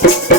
thank you